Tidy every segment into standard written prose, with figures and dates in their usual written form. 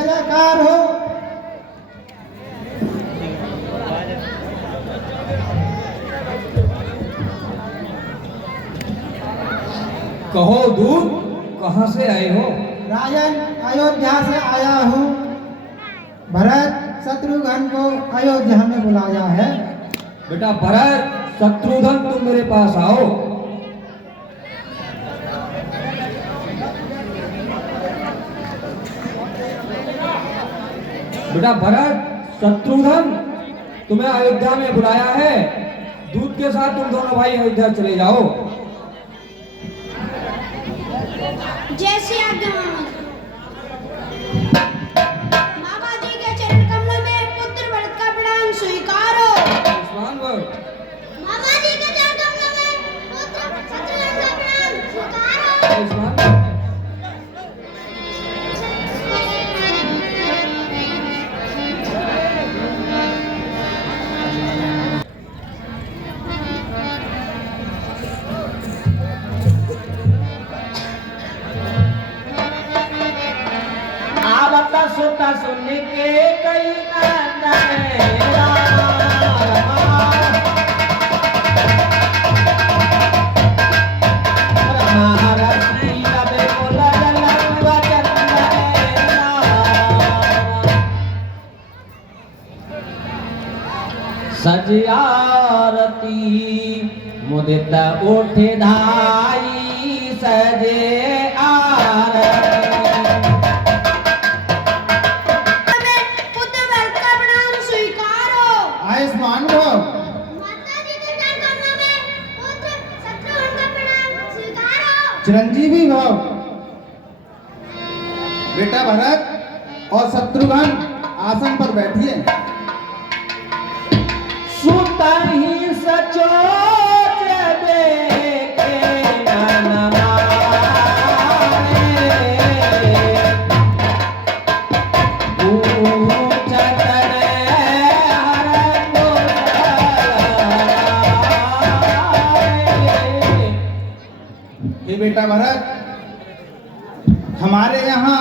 जयकार हो। कहो दूत, कहाँ से आए हो? राजन, अयोध्या से आया हूँ। भरत शत्रुघ्न को अयोध्या में बुलाया है। बेटा भरत, शत्रुघ्न तुम मेरे पास आओ। बेटा भरत, शत्रुघ्न तुम्हें अयोध्या में बुलाया है। दूत के साथ तुम दोनों भाई अयोध्या चले जाओ। जैसे आज्ञा मामा जी के चरण कमलों में पुत्र भरत का प्रणाम स्वीकारो। मामा जी के चरण कमलों में पुत्र शत्रुघ्न का प्रणाम स्वीकारो। सुता सुन के कई सजियारती मुदित उठे धाई सजे आयुष्मान भव। माता जी के चरण कमलों में पुत्र शत्रुघ्न का प्रणाम स्वीकारो। चिरंजीवी भव। बेटा भरत और शत्रुघ्न आसन पर बैठिए। सुता ही सचोच देखे मन बेटा भरत, हमारे यहाँ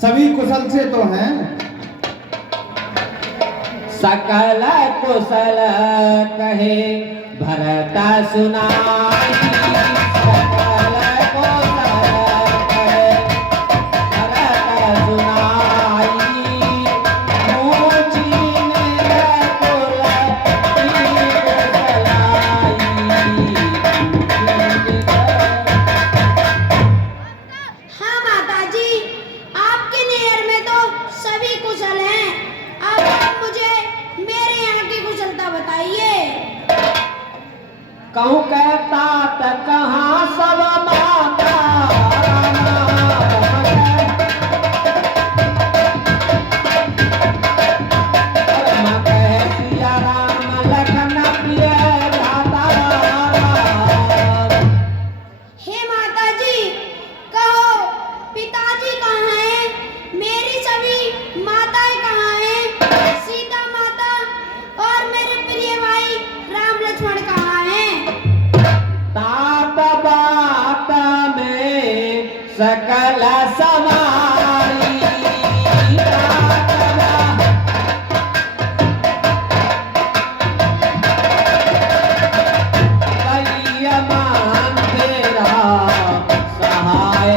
सभी कुशल से तो हैं। सकल कुशल कहे भरत सुनाई। सकल कुशल कहे भरत सुनाई। ऊंची कुल हाँ माता जी, आपके नैयर में तो सभी कुशल हैं। अब आप मुझे मेरे यहाँ की कुशलता बताइए। कहूँ कहता त कहाँ सब माता हे माता जी, कहो पिताजी कहाँ हैं? मेरी सभी माताएं कहाँ हैं? सीता माता और मेरे प्रिय भाई राम लक्ष्मण कहाँ हैं? तात बात में सकल समाई। मान तेरा सहाय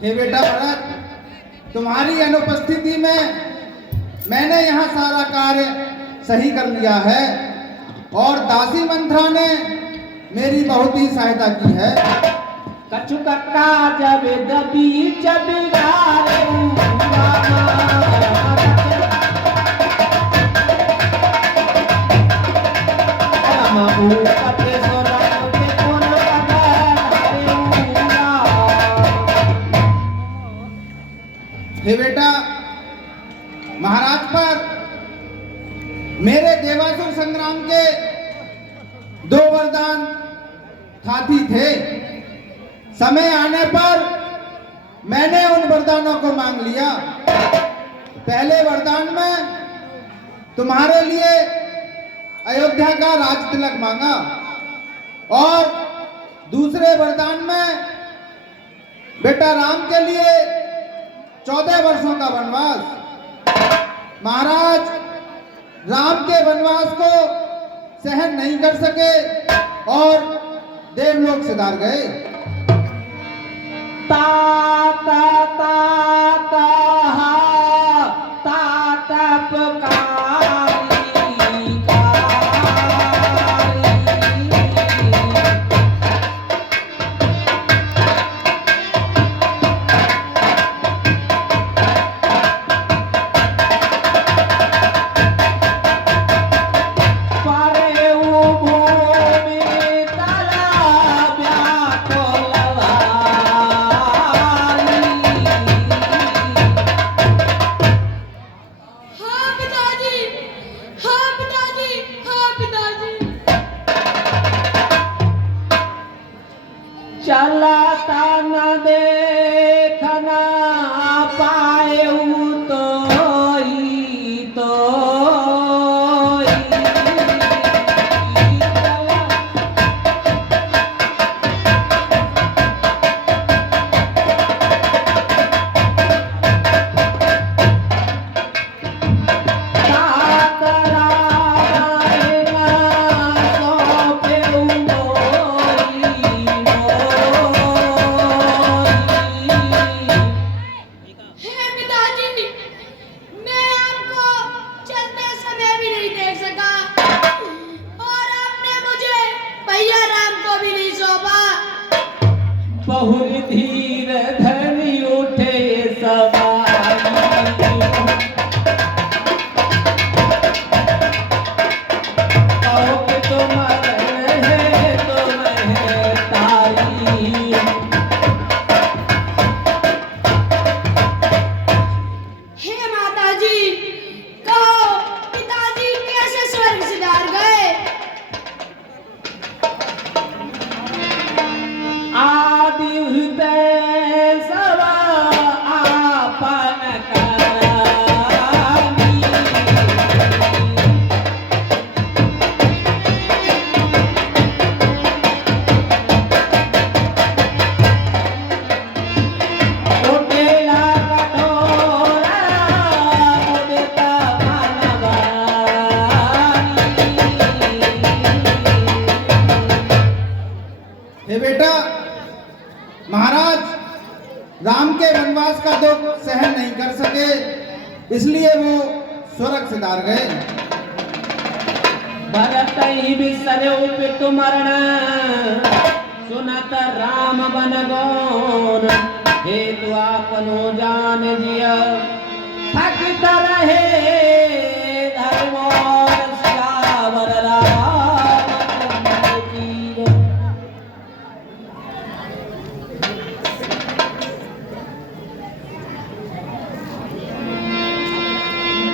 हे बेटा भरत, तुम्हारी अनुपस्थिति में मैंने यहाँ सारा कार्य सही कर लिया है और दासी मंत्रा ने मेरी बहुत ही सहायता की है। कछु कक्का जब दबी जब हे बेटा, महाराज पर मेरे देवासुर संग्राम के 2 वरदान हाथी थे। समय आने पर मैंने उन वरदानों को मांग लिया। पहले वरदान में तुम्हारे लिए अयोध्या का राज तिलक मांगा और दूसरे वरदान में बेटा राम के लिए 14 वर्षों का वनवास। महाराज राम के वनवास को सहन नहीं कर सके और देवलोक सिधार गए। ता ता ता ता ता तप चलता न देखना पाए तो बहुत धीर धनी उठे सवारी तुम है तारी। हे माता जी, कहो पिताजी कैसे स्वर्ग सिधार गए? आदि हृदय सब आपन करानी उठेला कठोरा उदिता मानवानी। हे बेटा, महाराज राम के वनवास का दुख सहन नहीं कर सके, इसलिए वो स्वर्ग सिधार गए। भरत ही बिसरे पितु मरण सुनत राम बन गौन हेतु आपनो जान जिया थकित रहे धर्मोर सियावर रामचंद्र कीर।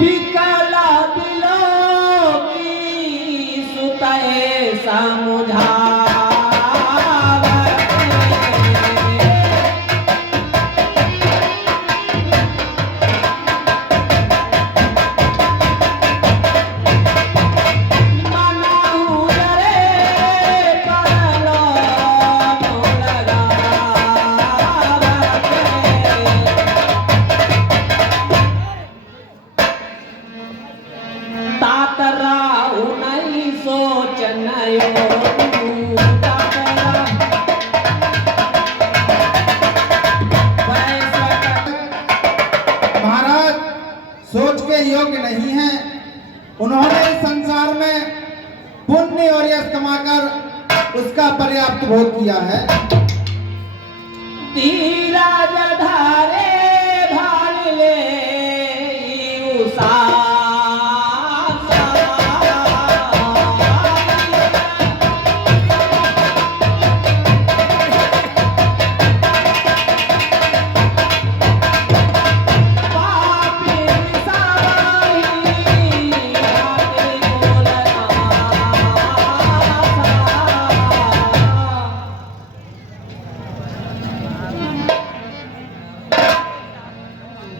बिकला दिलों की सुतए तातराऊ नहीं सोचनयो महाराज सोच के योग्य नहीं है। उन्होंने इस संसार में पुण्य और यश कमाकर उसका पर्याप्त भोग किया है। धीरज धारे भार ले उषा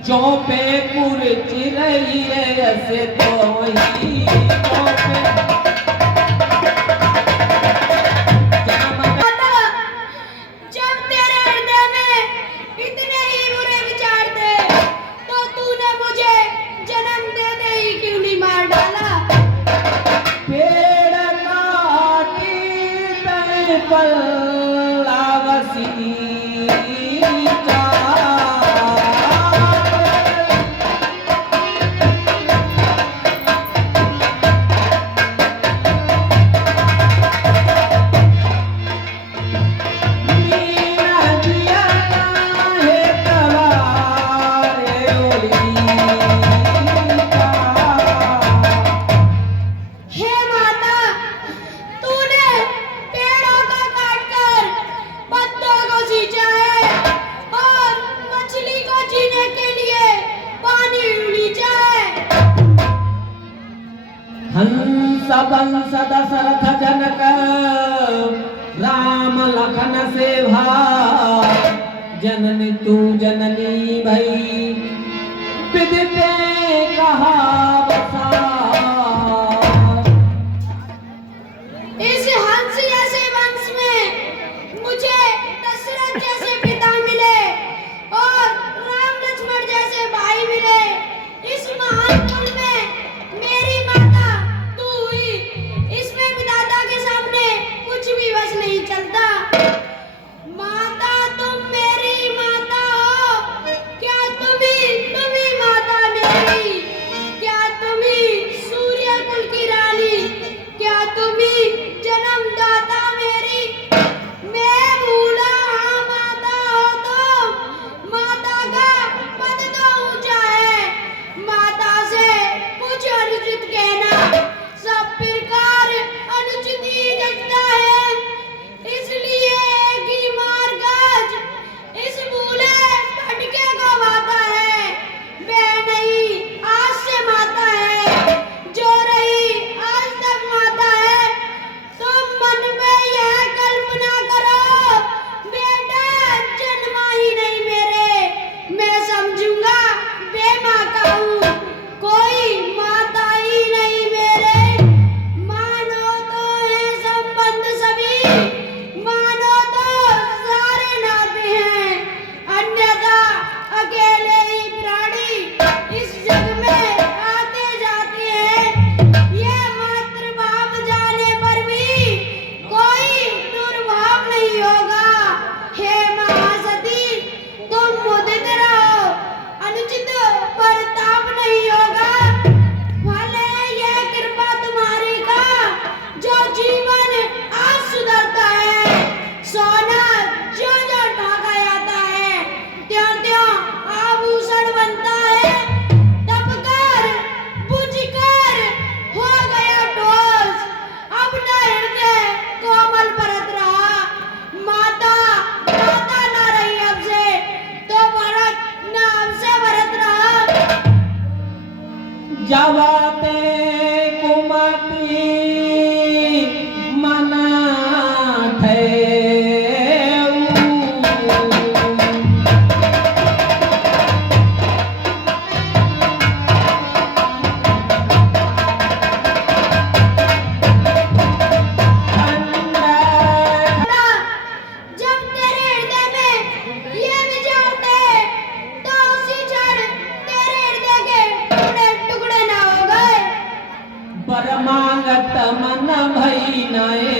जो पे पुर चिरई ऐसे तो ही माखन से भाई जननी तू जननी भई विदिते कहा बसा। इस हंस जैसे वंश में मुझे दशरथ जैसे पिता मिले और राम लक्ष्मण जैसे भाई मिले। इस महान कुल में मेरी माता तू हुई, इसमें विधाता के सामने कुछ भी बस नहीं चलता। माता तुम मेरी माता हो, क्या तुम ही माता मेरी, क्या तुम ही सूर्य कुल की रानी, क्या तुम ही जन्मदाता मेरी। मैं भूला हाँ माता हो तो माता का पद तो ऊंचा है, माता से कुछ अनुचित कहना सब प्रकार अनुचित ही जचता है। इसलिए एक ही मार गाज इस भूले भटके को भाता है। वह नहीं आज से माता है, जो रही आज तक माता है। तुम मन में यह कल्पना करो बेटा जन्मा ही नहीं मेरे, मैं समझूंगा बेमाँ का हूँ, कोई माता ही नहीं मेरे। मानो तो है संबंध सभी, मानो तो सारे नाते हैं, अन्यथा अकेले ही प्राणी इस जग में आते जाते हैं। ये मातृभाव जाने पर भी कोई दुर्भाव नहीं होगा। हे महासती तुम मुदित रहो, अनुचित बर्ताव नहीं होगा। भले यह कृपा तुम्हारी का जो जीवन आज सुधरता है, सोना जो जो ढाका जाता है त्यों त्यों आभूषण बनता है। तपकर बुझकर हो गया ठोस, अब न हृदय कोमल परत रहा। माता माता न रही अब से तो भरत न हमसे भरत रहा। जवाते कुमति मन ठेऊ। जब तेरे हृदय में ये विचार उठे तो उसी क्षण तेरे हृदय के टुकड़े टुकड़े न हो गए। परमागत मन भई नए